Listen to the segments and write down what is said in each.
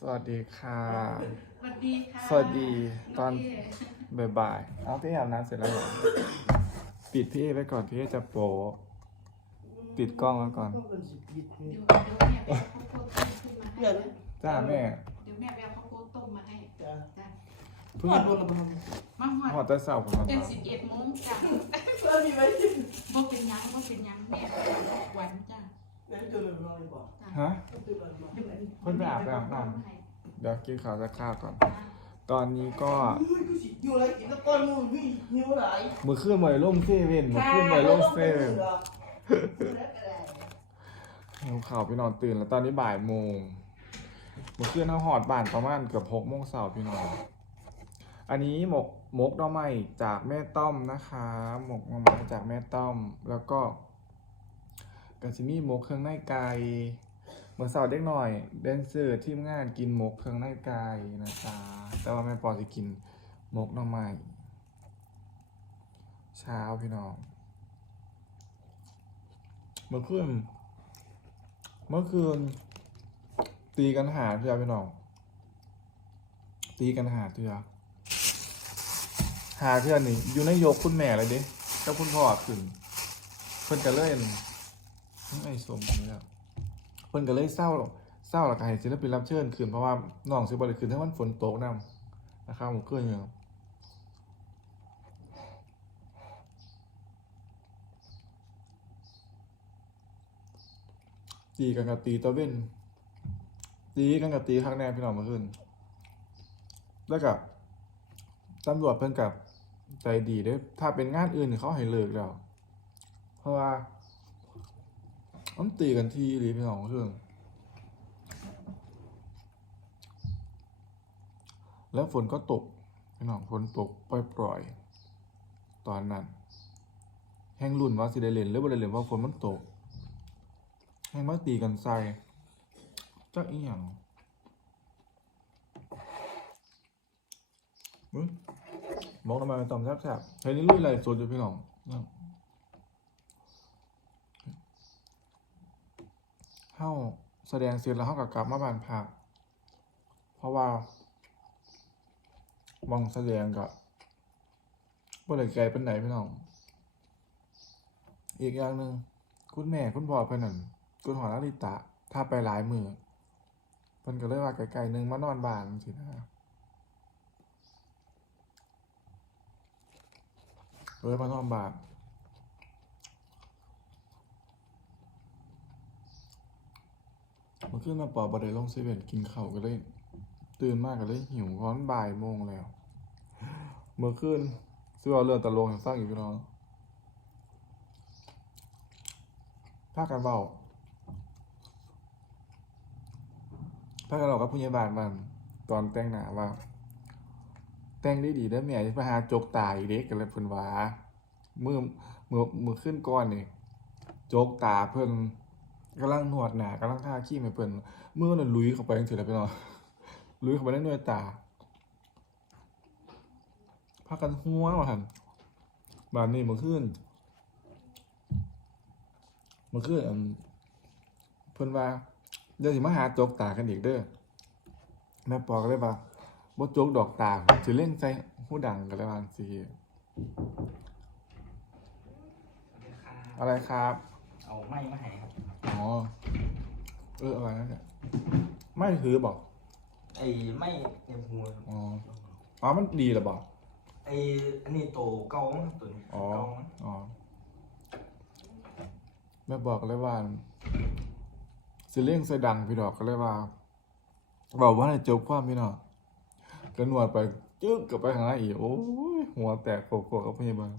สวัสดีค่ะ สวัสดีค่ะสวัสดีตอนโเคบ่ายๆเอาพี่อาบน้ำเสร็จแล้วเหรอปิดพี่เอไว้ก่อนพี่เอจะโปะปิดกล้องไว้ก่อนเดี๋ยวเดี๋ยวแม่ไปเอาข้าวโพดต้มขึ้นมาให้เนี่ยนะจ้าแม่เดี๋ยวแม่ไปเอาข้าวโพดต้มมาให้จ้ะจ้ะเพิ่งหอดบนระเบิดมาหอหอดดแต่เสาผมมาเป็นสิบเอ็ดโมงจ้ะเออมีไหมบ่เป็นหยังบ่เป็นหยังแม่หวานจ้ะนั่นคือระเบิดนอนดีกว่าจ้ะฮะคือระเบิดนอน เดี๋ยวเพิ่นไปอาบน้ำต้น้มให้เดี๋ยวกินข้าวจะข้าวก่อนจ้ะตอนนี้ก็อยู่ไรกินตะก้อนนู่นวิ่งหิวไหลมือขึ้นเหมยล่มเซเว่นมือขึ้นเหมยล่มเซเว่นหิวข่าวพี่นอนตื่นแล้วตอนนี้บ่ายโมงมือขึ้นเขาหอดบ้านประมาณเกือบหกโมงเสาร์พี่นอนอันนี้หมกมกดอกไม้จากแม่ต้อมนะคะ หมกดอกไม้จากแม่ต้อม แล้วก็กาซิมี่มกเครื่องในไก่ เมื่อเสาร์เด็กหน่อยเดนเซอร์ทีมงานกินมกเครื่องในไก่นะจ๊ะแต่ว่าแม่ปอจะกินมกดอกไม้เช้าพี่น้อง เมื่อคืนเมื่อคืน ตีกันหาเพื่อพี่น้อง ตีกันหาเพื่อหาเพื่อนนี่อยู่ในโยกคุณแม่เลยเด้เจ้าคุณพ่อขึ้นเพิ่นก็เลยไอ้สมนี่แล้ว เพิ่นก็เลยเศร้าเศร้าแล้วก็ให้ศิลปินรับเชิญขึ้นเพราะว่าน้องสิบ่ได้ขึ้นทั้งวันฝนตกนํนะครับผมเกินอยู่ตีกันกับตีตะเว้นตีกันกับตีข้างแน่พี่น้องมื่อคืนแล้วก็ตำรวจเพิ่นกับใจดีด้อถ้าเป็นงานอื่นเขาให้เลิกแล้ว เพราะว่า มันตีกันที่รีพี่น้องเรื่อง แล้วฝนก็ตกพี่น้องฝนตกปล่อยๆตอนนั้น แห้งรุ่นว่าสิได้เล่นหรือบ่ได้เล่นว่าฝนมันตก แห้งมาตีกันใส่จักอีหยังมึงบอกทำไมมันต่อมแซ่บๆเฮ้ยนี่ลุยอะไรสดอยู่พี่น้อง เนี่ยเฮาแสดงเสร็จแล้วเฮาก็กลับมาบ้านพักเพราะว่ามองแสดงก็บ่ได้ไกลปานใดพี่น้อง อีกอย่างหนึ่งคุณแม่คุณพ่อเพิ่นนั่นคุณหอนาริตะ ถ้าไปหลายมือเพิ่นก็เลยว่าไกลๆหนึงมานอนบ้านจังซี่นะเลยมานอนบ้าน มื่อคืนมาปอบ่ไดลงเซเว่นกินข้าวก็เลย ตื่นมากก็เลยหิวร้อนบ่ายโมงแล้ว เมื่อคืนซื้อเอาเรื่องตะลงให้ฟังอีกพี่น้องพากันเบาพากันบอกกับผู้ใหญ่บ้านมันตอนแต่งหน้าว่า แต่งได้ดีได้แม่ที่มาหาจกตาอีเด็กกันเลยเพิ่นว่ามือเมื่อเมื่อขึ้นก้อนนี่จกตาเพิ่น กำลังนวดหนากำลังทาครีมให้เพิ่นมือน่ะลุยเข้าไปจังซี่แหละพี่น้องลุยเข้าไปในหน่วยตาพากันหัวว่าหั่นบานนี้เมื่อคืนเมื่อคืนอันเพิ่นว่าเดี๋ยวสิมาหาจกตากันอีกเด้อแม่ปอก็เลยว่าบ่จกดอกตาสิเล่นใส่หูดังกันเลยว่าสิอะไรครับ เอาไม้มาให้ครับ อ๋อ เอออะไรนั่นเนี่ย ไม่ถือบอก ไอ้ไม้เต็มหัวครับอ๋อ อ๋อ มันดีเหรอบอกไอ้อันนี้โตเก่ามั้งครับตัวนี้อ๋อ เก่ามั้งอ๋อ แม่บอกเลยว่าสิเล่งใส่ดังพี่ดอกก็เลยว่าบอกว่าให้จบความพี่น้องก็นวดไปจึ๊กกลับไปข้างหน้าอีกโอ้ยหัวแตกโกโกกับพยาบาล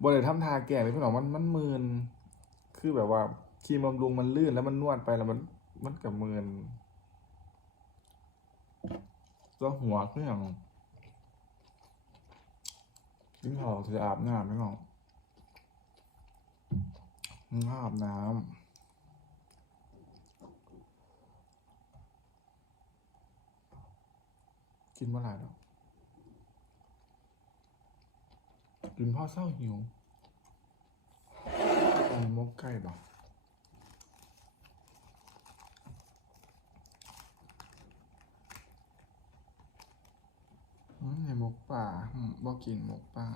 บ่ได้ทำทาแก่เลยพี่น้องมันมันมืนคือแบบว่าค รีมบำรุงมันลื่นแล้วมันนวดไปแล้วมันมันกับมืนก็หัวคืออย่างกินหอมจะอาบน้ำไหมน้องอาบน้ำกินเมื่อไหร่แล้วกินพ่อเศร้าหิวเอามกไก่บ่ะก ป่าบ่กินหมกป่า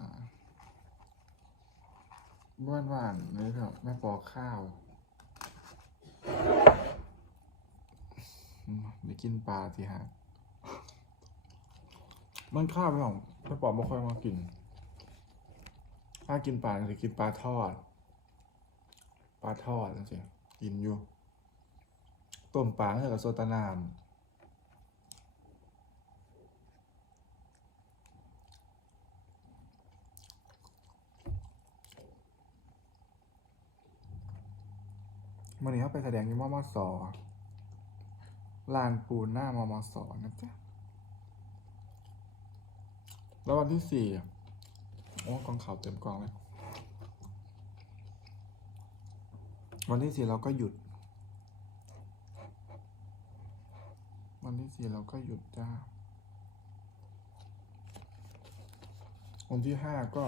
บ้านหวานเลยเถอะแม่ปอข้าวอืมไปกินปลาสิฮะมันข้าวไปของแม่ปอไม่ค่อยมากิน ถ้ากินปลาจะกินปลาทอด ปลาทอดนั่นสิกินอยู่ ต้มปลาเท่ากับโซตานาม มันนี้เขาไปแสดงที่มอมสอลานปูนหน้ามอมสอนะจ๊ะ แล้ววันที่สี่โอ้กองข่าวเต็มกองเลยวันที่สี่เราก็หยุด วันที่สี่เราก็หยุดจ้า วันที่ห้าก็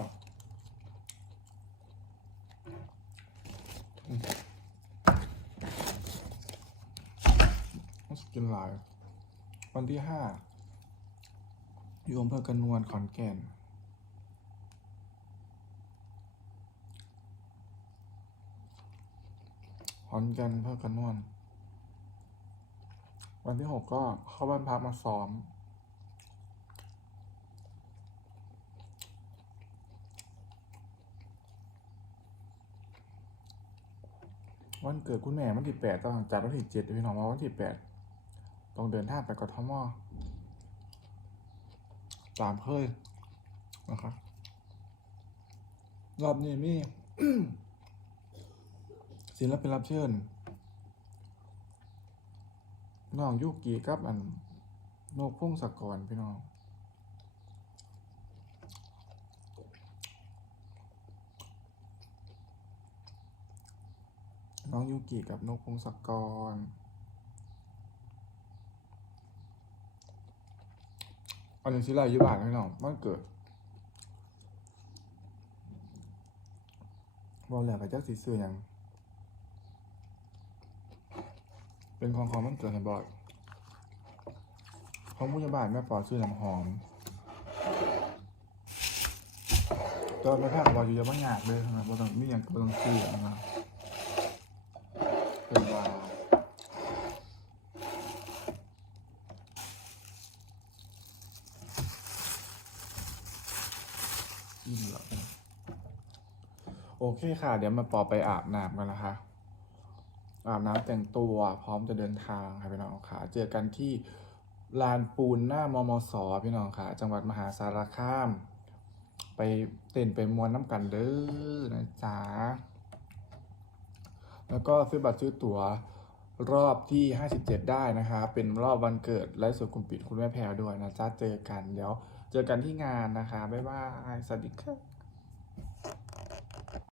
อืมต้อง กินหลาย วันที่ห้าอยู่อำเภอกระนวนขอนแก่น ขอนแก่นอำเภอกระนวน วันที่หกก็เข้าบ้านพักมาซ้อม วันเกิดคุณแม่วันที่แปดต้องจัดวันที่เจ็ดพี่น้องว่าวันที่แปด ต้องเดินทางไปกทมตามเคยนะครับ รอบนี้มี ศิลปินรับเชิญน้องยุกีกับอันโนกพงศกรพี่น้องน้องยุกิกับนกพงศกร อันนี้สิไรยุบานพี่น้องมันเกิดบอกแหล้วกับเจ้าสีเสื้อยัง เป็นของของมันเกิดเห็นบ่อยของผู้ยาบาลแม่ปอซื้อน้ำหอมตอนไปภาคบอยอยู่เยอะมากอยากเลยนะบ่ต้องมีอย่างบ่ต้องซื้อนะครับเป็นว่าอิ่มแล้ว โอเคค่ะ เดี๋ยวมาปอไปอาบน้ำกันนะคะ อาบน้ำแต่งตัวพร้อมจะเดินทางค่ะพี่น้องค่ะ เจอกันที่ลานปูนหน้ามมสพี่น้องค่ะ จังหวัดมหาสารคาม ไปเต้นไปมวนน้ำกันเด้อนะจ๊ะแล้วก็ซื้อบัตรซื้อตั๋วรอบที่ 57 ได้นะคะ เป็นรอบวันเกิดและสุดกุมปิดคุณแม่แพรด้วยนะจ๊ะเจอกัน เดี๋ยวเจอกันที่งานนะคะ บ๊ายบาย สวัสดีค่ะ